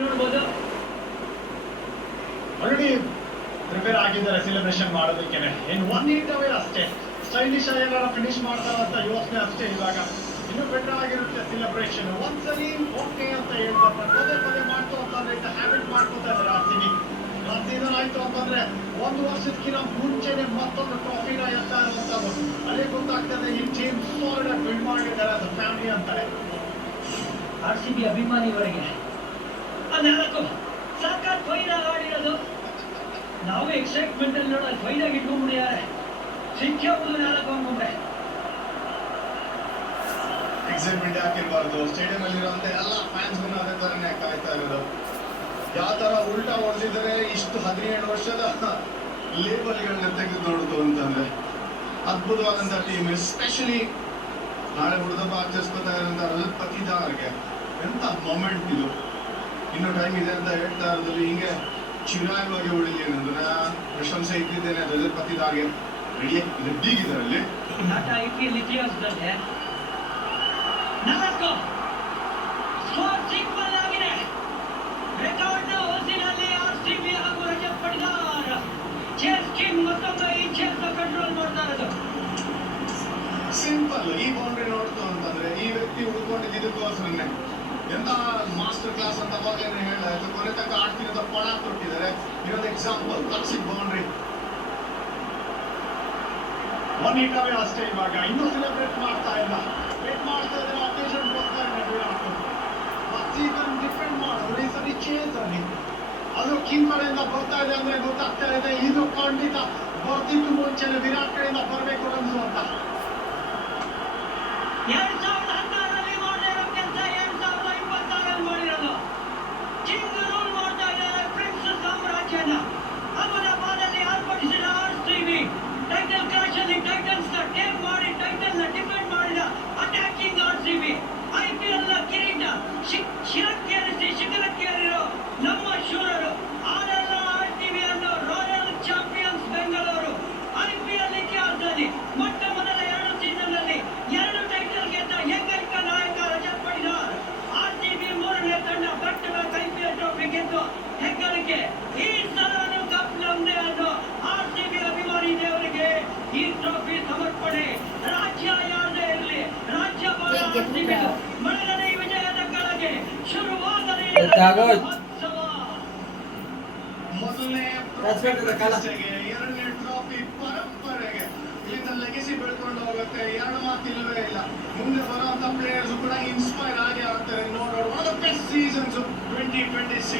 ನೋಡಬಹುದು. Already prepare ಆಗಿದ್ದಾರೆ celebration ಮಾಡೋದಕ್ಕೆ. ಇನ್ನು 1 minute ಅವೇ ಅಷ್ಟೇ. ಸ್ಟೈಲಿಶ್ ಆಗಿ ಏನಾರ ಫಿನಿಶ್ ಮಾಡ್ತಾರ ಅಂತ ಯೋಚನೆ ಅಷ್ಟೇ. ಇವಾಗ ಇನ್ನು ಬೆಟರ್ ಆಗಿರುತ್ತೆ ಸೆಲೆಬ್ರೇಷನ್. ಒಂದ್ಸಲಿ ಓಕೆ ಅಂತ ಹೇಳ್ತಾರೆ, ಪದೇ ಪದೇ ಮಾಡ್ತು ಅಂತಂದ್ರೆ ಇದು ಹ್ಯಾಬಿಟ್ ಮಾಡ್ಕೋತಾ ಇದ್ದಾರೆ RCB. ಲಾಸ್ಟ್ ಸೀಸನ್ ಆಯ್ತು ಅಂತಂದ್ರೆ 1 ವರ್ಷಕ್ಕಿಂತ ಮುಂಚೆನೆ ಮತ್ತೊಂದು ಟ್ರಾಫಿನ ಎತ್ತಾ ಇರುವಂತದ್ದು. ಅಲ್ಲಿ ಗೊತ್ತಾಗ್ತದೆ ಈ ಟೀಮ್ ಸಾಲಿಡ್ ಆಗಿ ಬಿಲ್ಡ್ ಮಾಡಿದ್ದಾರೆ ಅದು ಫ್ಯಾಮಿಲಿ ಅಂತಾರೆ. RCB ಅಭಿಮಾನಿಗಳಿಗೆ ಅದ್ಯಾಕೋ ಸಾಕಾತ್ ಫೈನಲ್ ಆಡಿರೋದು. ನಾವು ಎಕ್ಸೈಟ್ಮೆಂಟ್ ಅಲ್ಲಿ ನೋಡೋದು ಫೈನಾಗಿ ಇಟ್ಕೊಂಡ್ಬಿಟ್ಟಿದ್ದಾರೆ. ಸಿಕ್ಕಿರೋದು 4 ಮುಂದೆ ಎಕ್ಸೈಟ್ಮೆಂಟ್ ಯಾಕಿರಬಾರ್ದು. ಸ್ಟೇಡಿಯಂ ಅಲ್ಲಿರುವಂತ ಎಲ್ಲ ಫ್ಯಾನ್ಸ್ ಅದೇ ತರನೇ ಕಾಯ್ತಾ ಇರೋದು. ಯಾವ ತರ ಉಲ್ಟಾ ಹೊಡೆದಿದ್ದಾರೆ ಇಷ್ಟು 17 ವರ್ಷದ ಲೇಬಲ್ಗಳನ್ನ ತೆಗೆದು ನೋಡುದು ಅಂತಂದ್ರೆ ಅದ್ಭುತವಾದಂತಹ ಟೀಮ್. ಎಸ್ಪೆಷಲಿ ನಾಳೆ ಹುಡುಗಪ್ಪ ಆಚರಿಸ್ಕೊತಾ ಇರೋಂಥ ರಜತ್ ಪತಿದಾರ್ಗೆ ಎಂತ ಮೊಮೆಂಟ್ ಇದು. ಇನ್ನು ಟೈಮ್ ಇದೆ ಅಂತ ಹೇಳ್ತಾ ಇರೋದ್ರಲ್ಲಿ ಹಿಂಗೆ ಚಿರಾಯವಾಗಿ ಉಳಿಲಿ ಅನ್ನೋದನ್ನ ಪ್ರಶಂಸೆ ಇಟ್ಟಿದ್ದೇನೆ ರಜತ್ ಪತಿದಾರ್ಗೆ. ರೆಡ್ಡಿಗಿದಾರಲ್ಲಿ IPL ಇತಿಹಾಸದಲ್ಲಿ 4 ಸ್ಕೋರ್ ಸಿಕ್ವಲ್ ಆಗಿದೆ. ರೆಕಾರ್ಡ್ ನ ಹೊಸಿನಲ್ಲಿ RCB ಹಾಗೂ ರಜತ್ ಪಟಿದಾರ್ ಚೇಸ್ ಕಿಂಗ್ ಮತ್ತೊಮ್ಮೆ ಈ ಚೇಸ್ ಕಂಟ್ರೋಲ್ ಮಾಡ್ತಾ ಇರೋದು. ಸಿಂಪಲ್. ಈ ಬೌಂಡ್ರಿ ನೋಡ್ತು ಅಂತಂದ್ರೆ ಈ ವ್ಯಕ್ತಿ ಉಳ್ಕೊಂಡಿದ್ದಕ್ಕೋಸ್ಕರನೇ ಎಂತ ಮಾಸ್ಟರ್ ಕ್ಲಾಸ್ ಅಂತ ಅವಾಗೇನೆ ಹೇಳಿದ್ರು. ಕೊನೆ ತನಕ ಆಡ್ತಿರೋದ ಪಣ ಕೊಟ್ಟಿದ್ದಾರೆ. ಇದೊಂದು ಎಕ್ಸಾಂಪಲ್ ಕ್ಲಾಸಿಕ್ ಬೌಂಡ್ರಿ. 1 minute ಅವೇ ಅಷ್ಟೇ. ಇವಾಗ ಇನ್ನೂ ಸೆಲೆಬ್ರೇಟ್ ಮಾಡ್ತಾ ಇಲ್ಲ, ವೇಟ್ ಮಾಡ್ತಾ ಇದ್ರೆ ಅಕೇಶನ್ ಹೋಗ್ತಾರೆ ವಿರಾಟ್ ಕೊಹ್ಲಿ. ಸೀಸನ್ ಡಿಫೆಂಡ್ ಮಾಡೋರು ಈ ಸರಿ ಚೇಸ್ ಅಲ್ಲಿ ಅದು ಕಿಂಗ್ ಕಡೆಯಿಂದ ಬರ್ತಾ ಇದೆ ಅಂದ್ರೆ ಗೊತ್ತಾಗ್ತಾ ಇದೆ ಇದು ಖಂಡಿತ ಬರ್ತಿದ್ದು ಮುಂಚೆನೆ ವಿರಾಟ್ ಕಡೆಯಿಂದ ಬರಬೇಕು ರನ್ಸು ಅಂತ. 2016ರಲ್ಲಿ ಮಾಡದೇ ಇರೋ ಕೆಲಸ 2026ರಲ್ಲಿ ಮಾಡಿರೋದು. ಕಿಂಗ್ ರೂಲ್ ಮಾಡ್ತಾ ಇದ್ದಾರೆ ಪ್ರಿನ್ಸ್ ಸಾಮ್ರಾಜ್ಯನ. ಅಹಮದಾಬಾದಲ್ಲಿ ಆರ್ಭಟಿಸಿದ RCB ಟೈಟಲ್ ಕ್ಲಾಶ್ ಅಲ್ಲಿ ಟೈಟಲ್ಸ್ ನ ಟೇಕ್ ಮಾಡಿ ಟೈಟಲ್ ನ ಡಿಫೆಂಡ್ ಮಾಡಿದ ಅಟ್ಯಾಕಿಂಗ್ RCB. IPL ನ ಕಿರೀಟ ಶಿಖರಕ್ಕೇರಿರೋ ನಮ್ಮ ಶೂರರು ಆಡಲ್ಲ RCB ಅನ್ನೋ ರಾಯಲ್ ಚಾಂಪಿಯನ್ಸ್ ಬೆಂಗಳೂರು. IPL ಇತಿಹಾಸದಲ್ಲಿ ಮೊಟ್ಟ ಮೊದಲ 2 ಸೀಸನ್ ಅಲ್ಲಿ 2 ಟೈಟಲ್ ಗೆದ್ದ ಏಕೈಕ ನಾಯಕ ರಜತ್ ಪಟಿದಾರ್. RCB 3ನೇ ತಂಡ back to back IPL trophy ಗೆದ್ದು ಹೆಗ್ಗಳಿಕೆ. ಈ ಸಲನೂ ಕಪ್ ನಮ್ದೇ ಅನ್ನೋ RCB ಅಭಿಮಾನಿ ದೇವರಿಗೆ ಈ ಟ್ರೋಫಿ ಸಮರ್ಪಣೆ. ರಾಜ್ಯ ಯಾರದೇ ಇರಲಿ, ರಾಜ್ಯಪಾಲ RCB ಮಳೆಗಡೆ ವಿಜಯದ ಕೆಳಗೆ ಶುರುವಾಗಲಿ ಮಹೋತ್ಸವ. ಮೊದಲನೇ ಎರಡನೇ ಟ್ರಾಫಿ ಪರಂಪರೆಗೆ ಇಲ್ಲಿಂದ ಲೆಗೆಸಿ ಬೆಳ್ಕೊಂಡು ಹೋಗುತ್ತೆ. 2 ಮಾತಿಲ್ಲವೇ ಇಲ್ಲ. ಮುಂದೆ ಬರುವಂತ ಪ್ಲೇಯರ್ಸ್ ಕೂಡ ಇನ್ಸ್ಪೈರ್ ಆಗಿ ಆಗ್ತಾರೆ. ನೋಡೋಣ, ಬೆಸ್ಟ್ ಸೀಸನ್ಸ್ 2026.